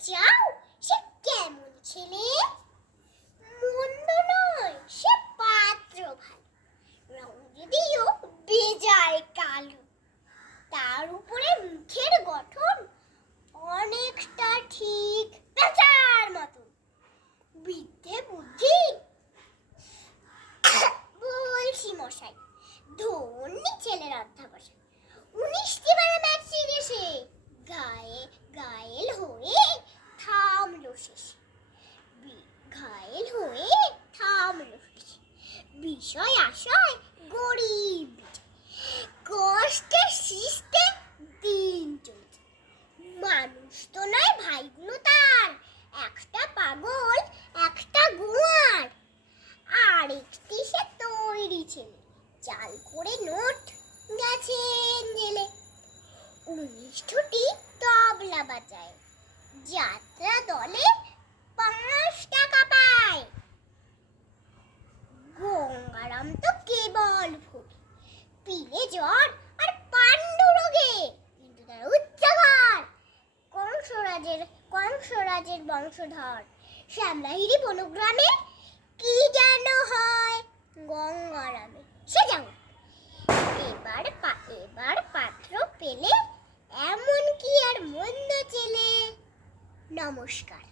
চাও সে কেমন ছেলে? মন্দ নয়, সে পাত্র ভালো রং যদিও বেজায় কালো। তার উপরে মুখের গঠন অনেকটা ঠিক পেঁচার মতন। বিদ্যে বুদ্ধি। বলছি মশাই, ধনী ছেলের অধ্যাবসায় বিষয় আশয় গরিব। কষ্টে সৃষ্টে দিন চলছে। মানুষ তো নয় ভাইগুলো তার। একটা পাগল, একটা গুয়ার। আর একটি সে তৈরি ছেলে। চাল করে নোট গেছেন জেলে। উনিষ্ঠটি তবলা বাজায়। যাত্রা দলে গঙ্গারাম তো কেবল ভোগে পিলে জ্বর আর পাণ্ডু রোগে, কিন্তু তার কংসরাজের কংসরাজের বংশধর। শ্যামলাহিরি বনগ্রামে কি যেন হয়, গঙ্গারামে। সে যাও। এবার এবার পাত্র পেলে এমন কি আর মন্দ চেলে? নমস্কার।